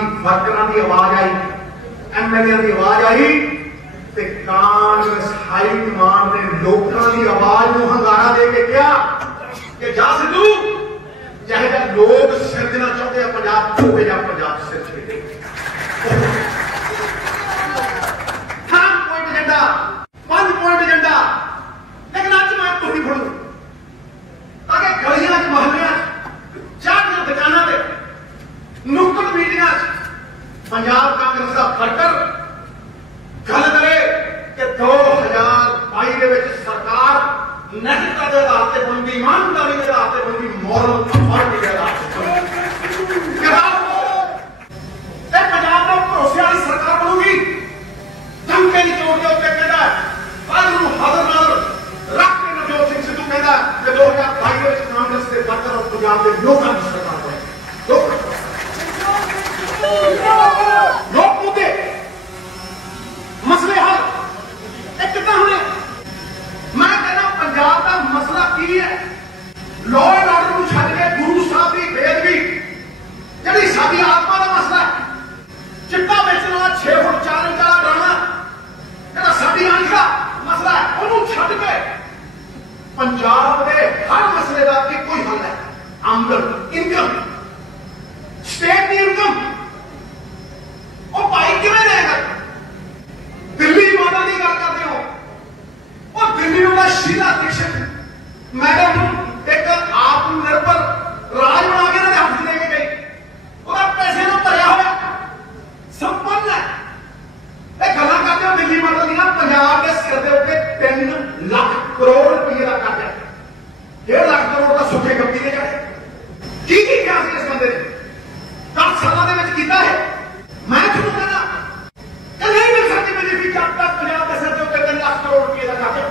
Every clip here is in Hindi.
की वर्करां की आवाज आई, MLA की आवाज आई, ते कांग्रेस हाईकमान ने लोगों की आवाज को हंगारा दे के कहा कि जा सिद्धू चाहे लोग सिरजना चाहते हैं पंजाब को या पंजाब सिर छेड़े। 5 पॉइंट एजेंडा, 5 पॉइंट एजेंडा। लेकिन आज मैं तुरी फड़ू ताकि गलियां मोहल्लियां चाह दुकाना से नुक्कड़ मीटिंग पंजाब कांग्रेस का वर्कर गल करे कि 2022 सरकार नैतिकता के आधार पर बनगी, ईमानदारी के आधार पर बनगी, मॉरल अथॉरिटी के आधार पर पंजाब में भरोसे वाली सरकार बनूगी। धमके की चोट के उत्ते कहता है हादर नाल रख के नवजोत सिंह सिद्धू कहता है कि 2022 कांग्रेस के वर्कर और पंजाब के लोगों की सरकार बनेगी। लोग मुद्दे मसले हल एक कितना होने। मैं कहना पंजाब का मसला की है, लॉ एंड ऑर्डर को छड़ के गुरु साहब की बेदबी जी साडी आत्मा का मसला है। चिट्टा बेचने वाला 6 फुट 4 इंच वाला ड्रामा जो साडी आंख का मसला है, उन्होंने छड़ के पंजाब के हर मसले का एक ही हल है, आमदन, इनकम, स्टेट की इनकम। और भाई किमें देगा? दिल्ली मॉडल की गल करते हो और दिल्ली का शीला दीक्षित मैडम एक आत्मनिर्भर राज बना के हाथ लेके गई, और पैसे ना भरया हुआ संपन्न है। गल करते हो दिल्ली मॉडल दिया, पंजाब के सिर के उत्ते 3 लाख करोड़ रुपये का कर्जा, 1.5 लाख करोड़ का सुखे गप्पी ने जाए। की क्या इस बंदे ने 10 सालों के किया है? मैं तुम्हें कहना कि नहीं मिल सकती बीजेपी जब तक पंजाब के सिर के उत्ते 3 लाख करोड़ रुपये का कर्जा।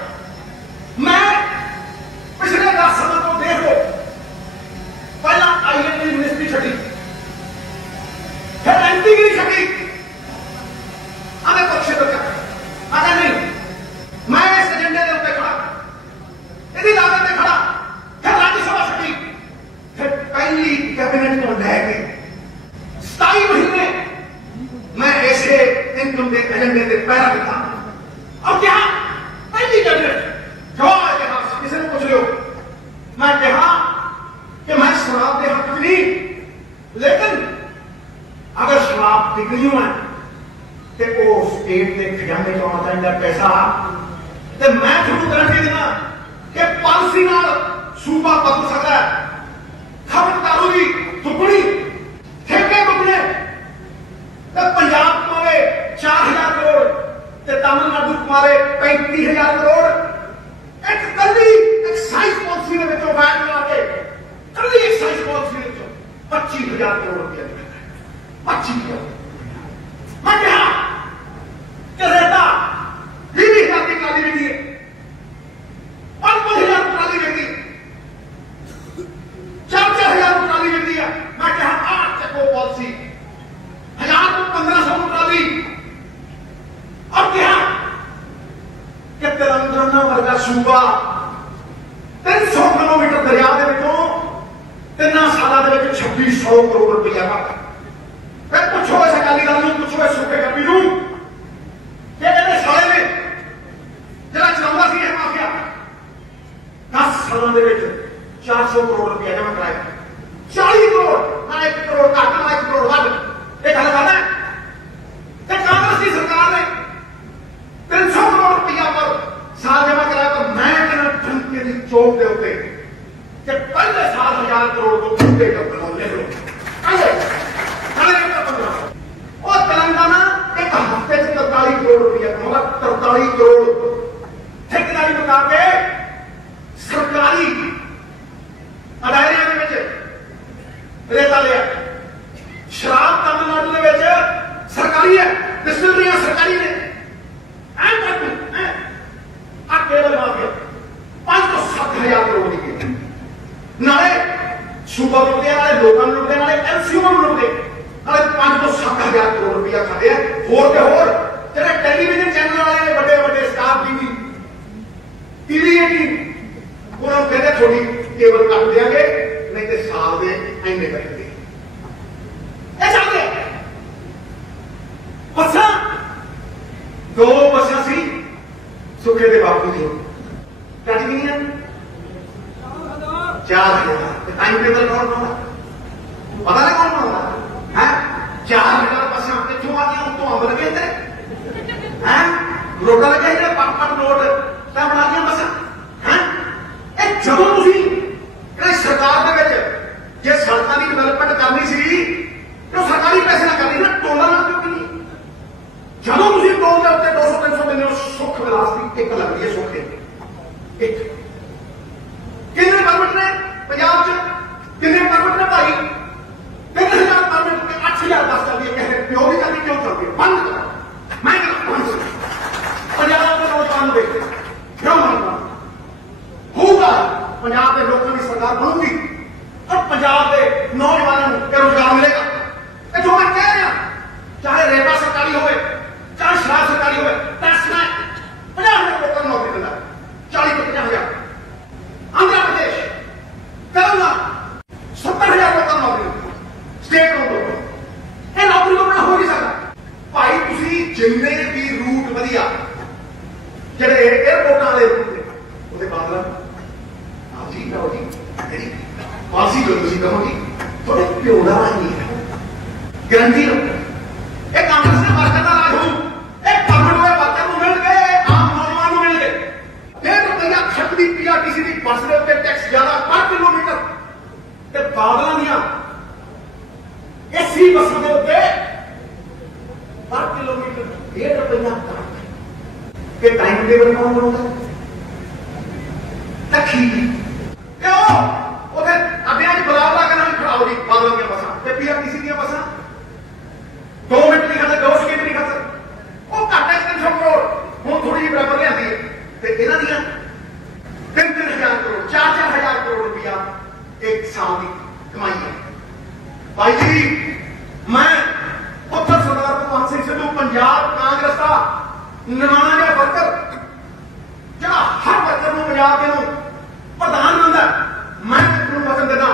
मैं पिछले 10 सालों को देख लो, पहला IIT यूनिवर्सिटी छठी, फिर एंटीगिरी छठी, हमें पक्ष अगर नहीं मैं इस एजेंडे के उत्ते खड़ा, यदि लागत में खड़ा, फिर राज्यसभा छठी, फिर पहली कैबिनेट को लेके 27 महीने मैं ऐसे इनकम के एजेंडे के पैरा दिखा। अब क्या पहली कैबिनेट किसी ने पूछ लो, मैं कहा कि मैं शराब के हक नहीं, लेकिन अगर शराब बिक रही है तो वो स्टेट के खजाने चो आना चाहिए पैसा। तो मैं थोड़ा गारंटी देना कि पॉलिसी नाल सूबा बदल सकता है। खपतकारों की दुगनी, ठेके दुगने, पंजाब कमावे 4000 करोड़, तमिलनाडु कमावे 35000 करोड़। एक कली एक्साइज पॉलिसी के वैट ला के कली एक्साइज पॉलिसी 25,000 करोड़ रुपया 25,000। मैं कहा कि रेता 20,000 की ट्राली बिकी है, 5,000 ट्राली बिकी, 4,000 ट्राली बिकी है। मैं कहा आज चको पॉलिसी 1000 को 1500 ट्राली। और क्या कि तेलंगाना वर्गा सूबा 300 किलोमीटर दरिया के 3 सालों के 2600 करोड़ रुपया का। फिर पूछो इस अकाली दल में, पूछो इस सूबे कपी नूं कि इहदे साले ने जिहड़ा चलाउंदा सी इह माफिया 10 सालों के 400 करोड़ रुपया जमा कराया। 40 करोड़ ना 1 करोड़ घट ना 1 करोड़ वध। यह गल करना है कांग्रेस की सरकार ने 300 करोड़ रुपया पर साल जमा कराया। तो मैं कहना ठंके की चौक के उत्ते कि पहले साल 1000 करोड़ को छुट्टे कर ले लो। और तेलंगाना एक हफ्ते से 43 करोड़ रुपया कमाऊंगा, 43 करोड़ ठेकेदारी बता के सरकारी अदायरिया रेता लिया। शराब तमिलनाडु के सरकारी है, डिस्टिलरियां सरकारी ने केवल माफिया 5 तो 7,000 करोड़ की नाले सूबा लुटने वाले लोगों लुटने वाले एलसीओ लुटते नाले 5 तो 7,000 करोड़ रुपया खाते हैं। होर के होर जेडे टेलीविजन चैनल वाले ने बड़े बड़े स्टार टीवी उन्होंने कहते थोड़ी केबल कट देंगे नहीं तो साल के इन्ने करेंगे। दो बसा सी सुखे के बापू दी कट गई 4,000 टाइम टेबल कौन बनाता पता नहीं कौन बनाता है 4,000 बसा पिछों आ गया उतों अंब लगे तेरे हैं रोटा लगे इधर 5-5 रोड क्या बना दिया बसा हैं जदों तुसीं सरकार के जे सड़कों की डिवेलपमेंट करनी सी तो सरकारी पैसे ना करनी ना टोला ना क्यों नहीं जदों तुसीं टोल के उत्ते 200-300 देने सुख विलास की एक लगती है सुख एक कितने परमिट ने पंजाब च कितने परमिट ने भाई 3,000 परमिट 8,000 बस चलती है कहते प्यो नहीं चलती क्यों चलती है बंद करो मैं बंद पंजाब के नौजवान देखते क्यों बंद होगा पंजाब के लोगों की सरकार बनूगी और पंजाब के नौजवानों को रोजगार मिलेगा जो मैं कह रहा चाहे रेपा सरकारी हो चाहे शराब सरकारी हो टैक्स में 50,000 लोगों को नौकरी देता 40-50,000 आंध्र प्रदेश तेलंगाना 70,000 लोगों को नौकरी स्टेट को यह नौकरी तो बना हो नहीं सकता भाई तुसी जिन्ने भी रूट वधिया जेडे एयरपोर्ट वाले रूट ने ਉਹਦੇ ਬਾਦਲ जी कहो जी मेरी पासी जो तुम कहो जी थोड़े प्यो का नहीं है गारंटी लो एक कांग्रेस ने वर्कर का राज हो एक परमिट हुए वर्कर को मिल गए आम नौजवान को मिल गए 1.5 रुपया खर्च दी पीआरटीसी की बस के उत्ते टैक्स ज्यादा पर किलोमीटर ते बादलों दियां एसी बस के उत्ते पर किलोमीटर 1.5 रुपया के टाइम टेबल कौन बनाता तखी क्यों उधर अभियान बराबर करना खड़ाओ जी बादलों की बसा पीआरटीसी दी बसा 2 मिनट नहीं खाते 2 सेकंड नहीं खाते वो घाटा 300 करोड़ हूं थोड़ी जी बराबर लिया इन्हों दिया 3-3,000 करोड़ 4-4,000 करोड़ रुपया एक साल की कमाई है भाई जी मैं उत्तर सरदार भगवंत सिंह सिद्धू पंजाब कांग्रेस का नवाना जिहा वर्कर जरा हर वर्कर को पंजाब के प्रधान बनता मैं वचन देना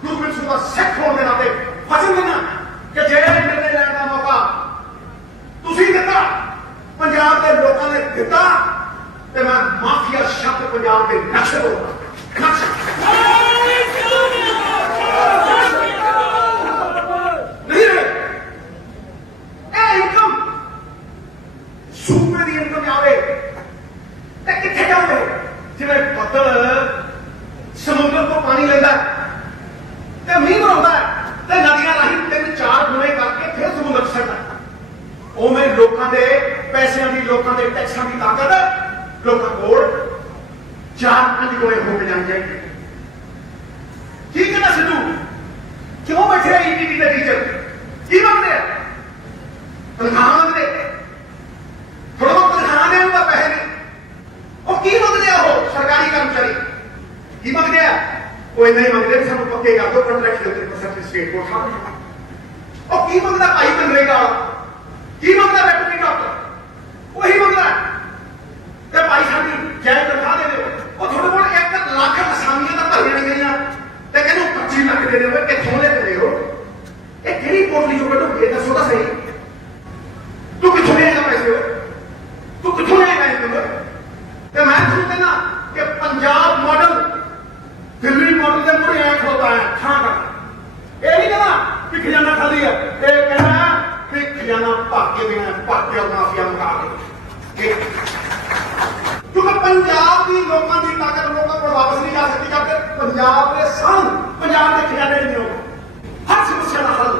गुरु सिंह का सिख होने के नाते वचन देना कि जे निर्णय लेने का मौका तुसीं दिता पंजाब के लोगों ने दिता तो मैं माफिया शब्द पंजाब के नक्शे बोलूंगा नहीं इनकम सूबे की इनकम आवे कितने जाओगे जिवें बदल समुद्र को पानी लेता है मीह बनाता है नदियां राही 3-4 गुणे करके फिर समुद्र छड़ता उवें लोगों के पैसों की लोगों के टैक्सां की ताकत लोगों को 4-5 गुणे होकर जानी चाहिए ठीक है ना सिद्धू क्यों बैठे ईटीटी के टीचर की मंगते तनख्वाह मंगते थोड़ा बहुत तनख्वाह देने का पैसे नहीं वो की मंगते हो सरकारी कर्मचारी की मंगते वो इन्ना ही मंगते सानू पक्के कर दो कॉन्ट्रैक्ट के स्टेट कोर्ट और की मंगता भाई मनरेगा की मंगता वेटरनरी डॉक्टर वही मंगता भाई साडी जायज तनख्वाह दे दो वो थोड़े बहुत 1 लाख असामियां तो भरिया नहीं गई कहते 25 लाख दे दो कितों लेते हो ये कि पोटली चो कटो ये दसो तो सही तू कितों लेगा पैसे तू कितों लेगा तो मैं सोचते ना कि पंजाब मॉडल दिल्ली मॉडल के मुड़े ऐ खलोता है खां का ये नहीं कहना कि खजाना खाली है ये कहना कि खजाना भाग्य देना भाग्य और माफिया मुका के क्योंकि पंजाब की लोगों की ताकत लोगों को वापस नहीं जा सकती जब तक पंजाब के सन पंजाब के खजाने नहीं होगा हर समस्या का हल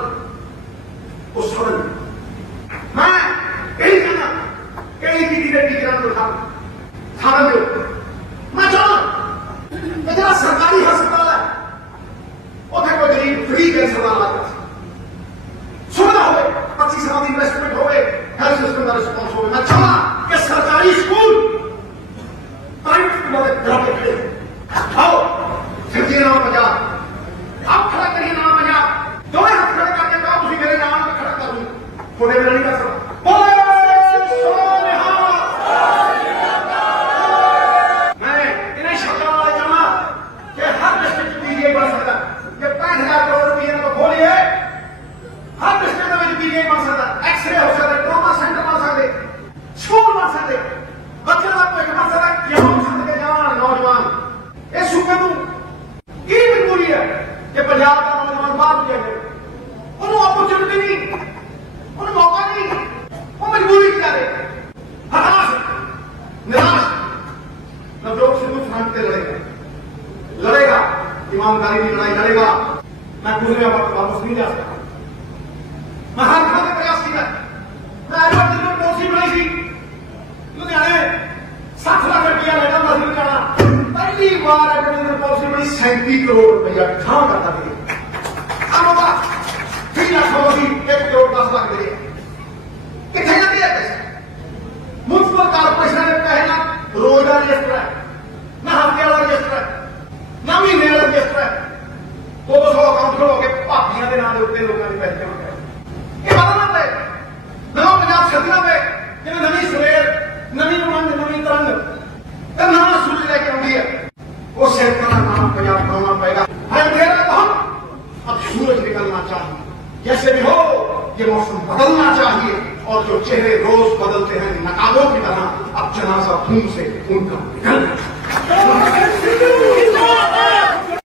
उस समझ मैं यही कहना कई टीचर को खाना दो मैं चाहूँ जरा सरकारी अस्पताल है उसे कोई गरीब फ्री कैंसर का इलाज सुविधा हो 25 साल की इन्वेस्टमेंट हो हेल्थ सिस्टम का रिस्पॉन्स हो मैं चाहूँ कि सरकारी स्कूल प्राइवेट स्कूलों के बराबर खड़े आओ सिर्जी नाम पंजाब आप खड़ा करिए नाम पंजाब दोनों हाथ खड़े करके कहो तुम मेरे नाम पर खड़ा कर दूं थोड़े मेरा नहीं कर सकता बन सकता कि 5,000 करोड़ रुपये को खोलिए ईमानदारी की लड़ाई लड़ेगा। मैं गुजरे वक्त वापस नहीं जा सकता। मैं हर खाते प्रयास किया। मैं एडवर्ड जिन्होंने पॉलिसी बनाई थी लुधियाने 60 लाख रुपया लेना मजदूर जाना। पहली बार एडवर्ड जिन्होंने पॉलिसी बनाई 37 करोड़ रुपया कहां करता थे। अब 3 लाख होगी 1 करोड़ 10 लाख दे कितने जाती है पैसे। म्युनिसिपल कारपोरेशन ने पहला रोजगार रजिस्टर है ना, हफ्ते वाला रजिस्टर है ना, महीने वाला रजिस्टर है। 200 अकाउंट खोलो के भापियां के नाम के उत्ते लोगों के पैसे जमा करे। ये बदलना पे नवा पंजाब छदना पे जिन्हें नवी सवेर नवी उमंग नवी तरंग नवा सूरज लेके आती है। वो सेक्टर का नाम पंजाब बनाना पड़ेगा। है मेरा बहुत अब सूरज निकलना चाहिए। जैसे भी हो ये मौसम बदलना चाहिए और जो चेहरे रोज बदलते हैं नकाबों की तरह अब जनाजा खून से उनका निकलना चाहिए।